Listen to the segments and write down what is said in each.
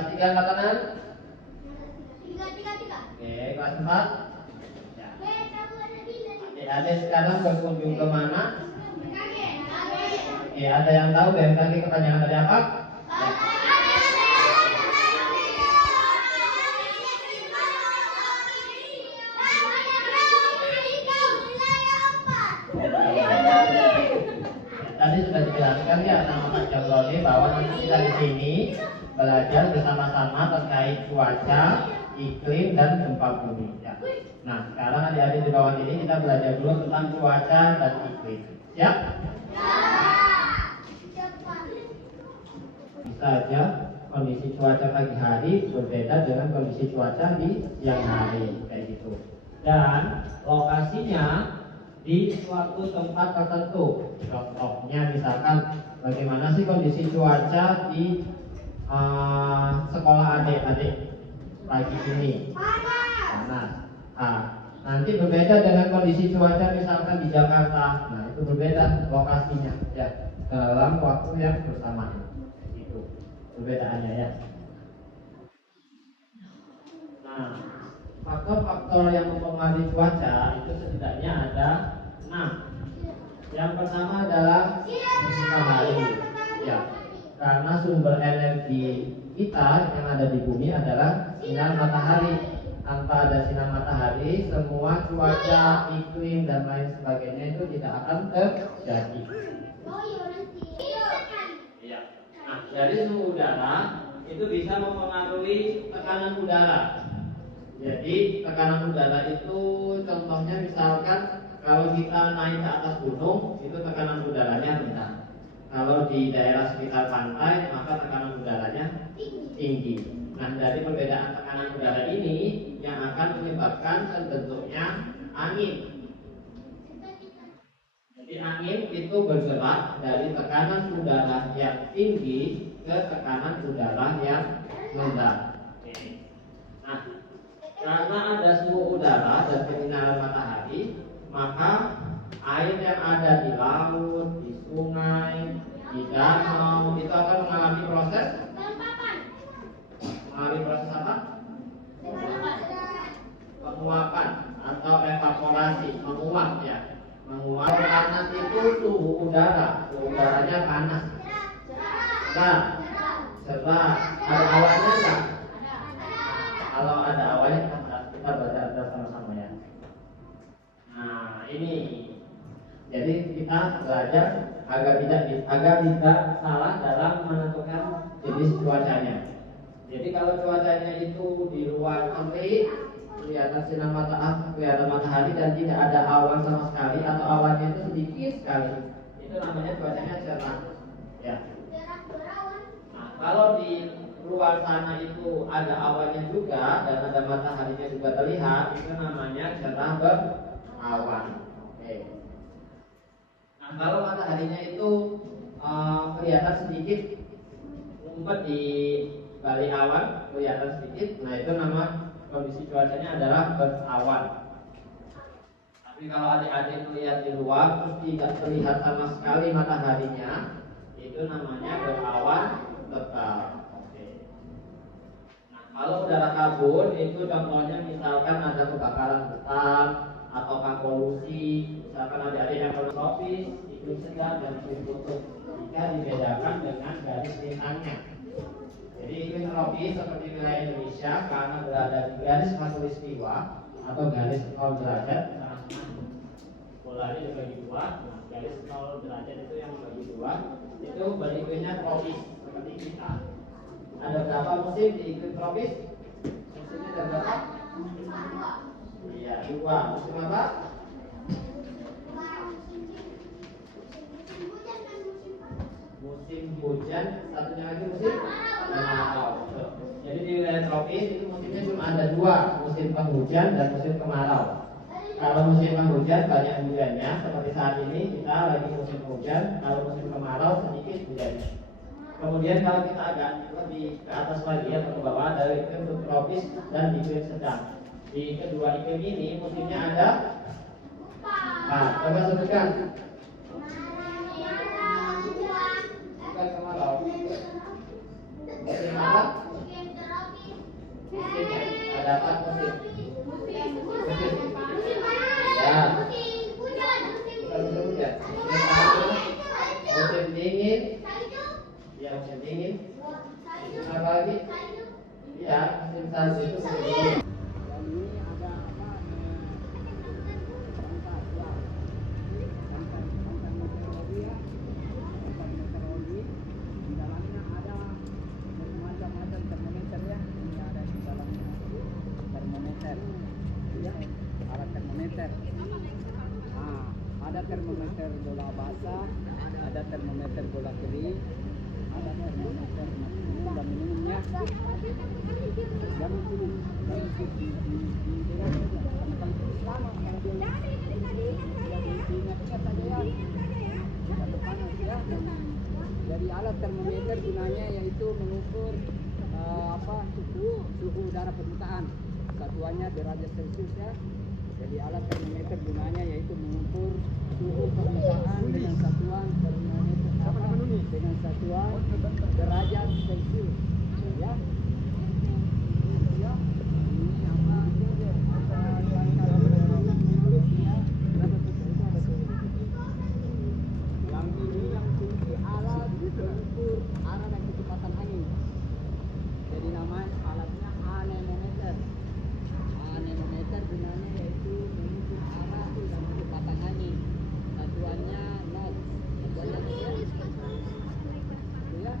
kelas 3 angkatan? 3. Oke, kelas 4? Ya. Adik-adik sekarang berkunjung ke mana? Oke, ada yang tahu BMKG kepanjangan dari apa? Tadi sudah dijelaskan ya sama Pak Jabroni bahwa nanti kita di sini belajar bersama-sama terkait cuaca, iklim dan gempa bumi. Ya. Nah, sekarang adik-adik di bawah ini kita belajar dulu tentang cuaca dan iklim. Siap? Bisa aja kondisi cuaca pagi hari berbeda dengan kondisi cuaca di siang hari kayak gitu. Dan lokasinya di suatu tempat tertentu. Contohnya misalkan bagaimana sih kondisi cuaca di sekolah adik-adik pagi ini? Panas. Nanti berbeda dengan kondisi cuaca misalkan di Jakarta. Nah, itu berbeda lokasinya ya dalam waktu yang bersamaan. Itu perbedaannya ya. Nah, faktor-faktor yang mempengaruhi cuaca itu setidaknya ada 6. Yang pertama adalah matahari. Ya, karena sumber energi kita yang ada di bumi adalah sinar matahari. Tanpa ada sinar matahari, semua cuaca, iklim dan lain sebagainya itu tidak akan terjadi. Ya. Nah, dari suhu udara itu bisa mempengaruhi tekanan udara. Jadi tekanan udara itu contohnya misalkan kalau kita naik ke atas gunung itu tekanan udaranya rendah. Kalau di daerah sekitar pantai maka tekanan udaranya tinggi. Nah, dari perbedaan tekanan udara ini yang akan menyebabkan terbentuknya angin. Jadi angin itu bergerak dari tekanan udara yang tinggi ke tekanan udara yang rendah. Nah, karena ada suhu udara dan penyinaran matahari, maka air yang ada di laut, di sungai, di danau itu akan mengalami proses apa? Penguapan atau evaporasi, menguap ya. Menguap panas itu suhu udaranya panas. Cerah. Ada awannya enggak? Kalau ada awannya kita baca sama-sama ya. Nah, ini. Jadi kita belajar agar tidak salah dalam menentukan jenis cuacanya. Jadi kalau cuacanya itu di luar terik, kelihatan sinar matahari dan tidak ada awan sama sekali atau awannya itu sedikit sekali, itu namanya cuacanya cerah. Ya. Nah, kalau di luar sana itu ada awannya juga dan ada mataharinya juga terlihat, itu namanya cerah berawan. Oke. Nah, kalau mataharinya itu kelihatan sedikit ngumpet di balik awan, kelihatan sedikit, nah itu nama kondisi cuacanya adalah berawan. Tapi kalau adik-adik melihat di luar terus tidak terlihat sama sekali mataharinya, itu namanya berawan tebal. Oke. Nah, kalau udara kabut itu contohnya misalkan ada kebakaran hutan atau polusi, misalkan adik-adik yang tropis, iklim sedang dan iklim kutub. Jika dibedakan dengan garis lintangnya. Jadi iklim tropis seperti wilayah Indonesia karena berada di garis khatulistiwa atau garis 0 derajat, bola ini dibagi dua. Nah, garis 0 derajat itu yang membagi dua, itu beriklimnya tropis seperti kita. Ada berapa musim di iklim tropis? Musimnya ada berapa? Iya, 2. Musim apa? Musim hujan, satunya lagi musim kemarau. Jadi di wilayah tropis itu musimnya cuma ada 2, musim penghujan dan musim kemarau. Kalau musim penghujan banyak hujannya, seperti saat ini kita lagi musim hujan. Kalau musim kemarau sedikit hujannya. Kemudian kalau kita agak lebih ke atas lagi atau ke bawah, ada iklim subtropis dan iklim sedang. Di kedua iklim ini musimnya ada 4. Coba sebutkan. Kemarau. Musim apa? ada apa musim? Musim. Ya. Bukan musim hujan. Musim dingin. Ya musim dingin. Apa lagi? Ya musim salju itu musim dingin. Ada termometer bola basah, ada termometer bola kering, ada termometer maksimum dan minimumnya. Jangan dulu, di selama kalau diingat-ingat saja ya. Dari alat termometer gunanya yaitu mengukur suhu udara permukaan. Satuannya derajat Celcius ya. Jadi alat termometer gunanya yaitu mengukur suhu permukaan dengan satuan termometer dengan satuan derajat Celcius. Ya. Ini yang ini yang fungsi alat mengukur arah dan kecepatan angin. Jadi nama alatnya anemometer. Anemometer gunanya yaitu mengukur arah dan kecepatan angin. Satuannya knot. Satuannya ya. Ya.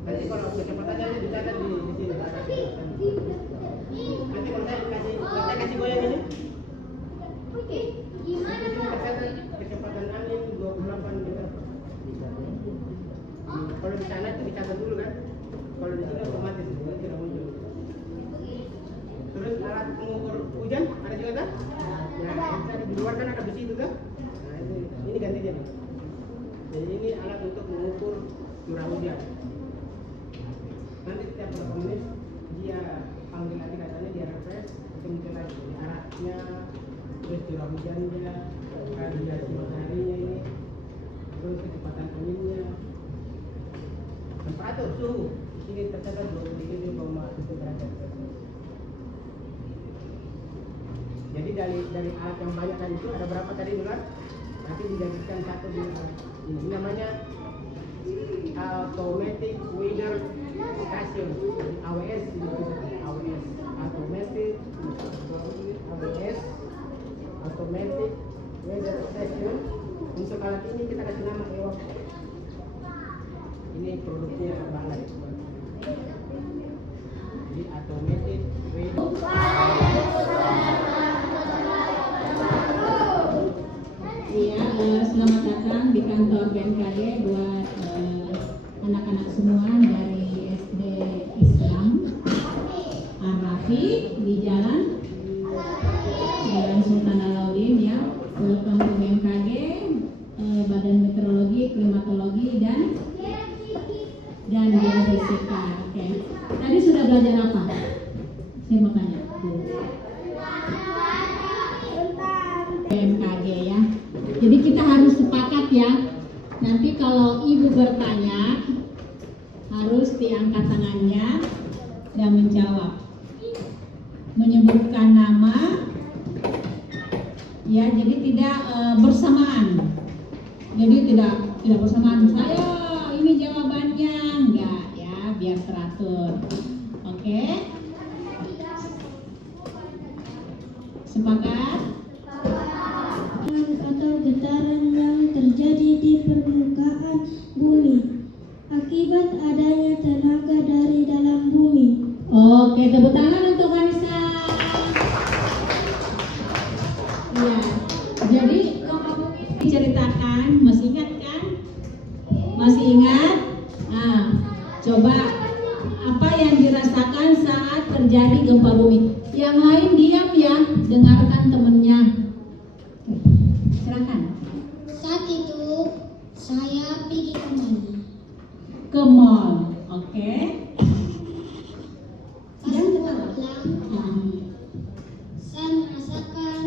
Nanti kalau kecepatannya dicatat di sini. Nanti kalau saya kasih goyang ini. Kecepatan angin 28 meter. Kalau di sana itu dicatat dulu kan. Kalau di sini otomatis tidak muncul. Terus alat pengukur hujan ada juga kan? Nah, ini di luar kan ada besi itu kan? Nah, ini gantinya nih. Jadi ini alat untuk mengukur curah hujan. Nanti setiap berapa menit dia panggil lagi katanya dia refresh untuk mencetak arahnya, terus curah hujannya, radiasi mataharinya ini, terus kecepatan anginnya, temperatur suhu. Di sini tercatat 27,7 derajat Celcius. Jadi dari alat yang banyak tadi itu ada berapa tadi Nular? Nanti dijadikan satu di ini namanya automatic weather station, AWS, AWS, automatic weather station. Untuk alat ini kita kasih nama EWAP. Ini produknya Balai. Jadi automatic weather. Iya, selamat datang di kantor BMKG buat anak-anak semua dari SD Rafi di Jalan Sultan Alauddin ya. Welcome to BMKG, Badan Meteorologi, Klimatologi dan Geofisika. Oke. Tadi sudah belajar apa? Saya mau tanya. BMKG ya. Jadi kita harus sepakat ya. Nanti kalau ibu bertanya harus diangkat tangannya dan menjawab. Menyebutkan nama ya, jadi tidak bersamaan. Jadi tidak bersamaan. Saya ini jawabannya enggak ya, biar teratur. Oke? Sepakat? Atau getaran yang terjadi di permukaan bumi akibat adanya tenaga dari dalam bumi. Oke, tepuk tangan untuk Vanessa. Ya, jadi gempa bumi diceritakan, masih ingat kan? Masih ingat? Nah, coba apa yang dirasakan saat terjadi gempa bumi? Yang lain diam ya, dengarkan temennya. Silakan. Saat itu saya pergi ke mall. Ke mall, oke? Pas Dan pulang, Hmm. saya merasakan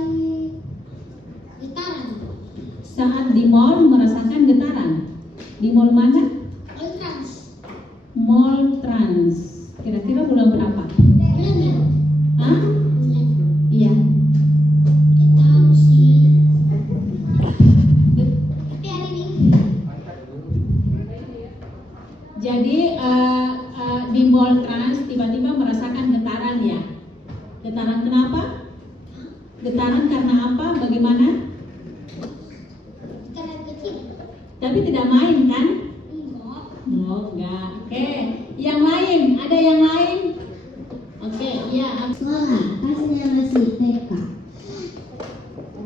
getaran. Saat di mall merasakan getaran. Di mall mana? Ultras. Mall Trans. Kira-kira bulan berapa? Bulan. Hah? Iya. Tidak tahu sih. Tapi hari ini. Jadi di Mall Trans tiba-tiba merasakan getaran ya. Getaran kenapa? Getaran karena apa? Bagaimana? Getaran kecil. Tapi tidak main kan? Enggak. Oh, enggak. Oke. Yang lain? Ada yang lain? Oke, ya. Sekolah, pasnya masih TK.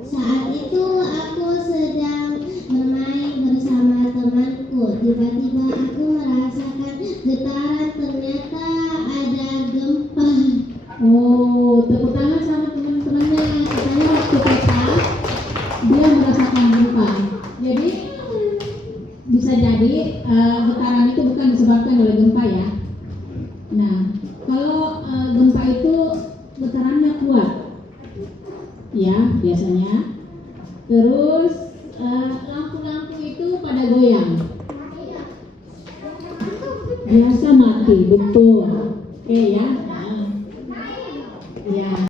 Saat itu aku sedang bermain bersama temanku. Tiba-tiba aku merasakan getaran, ternyata ada gempa. Oh, tepuk tangan sama teman-temannya. Katanya waktu TK dia merasakan gempa. Jadi bisa jadi getaran itu bukan disebabkan oleh gempa ya. Nah, kalau gempa itu getarannya kuat, ya biasanya. Terus lampu-lampu itu pada goyang. Biasa mati, betul. Oke ya. Ya.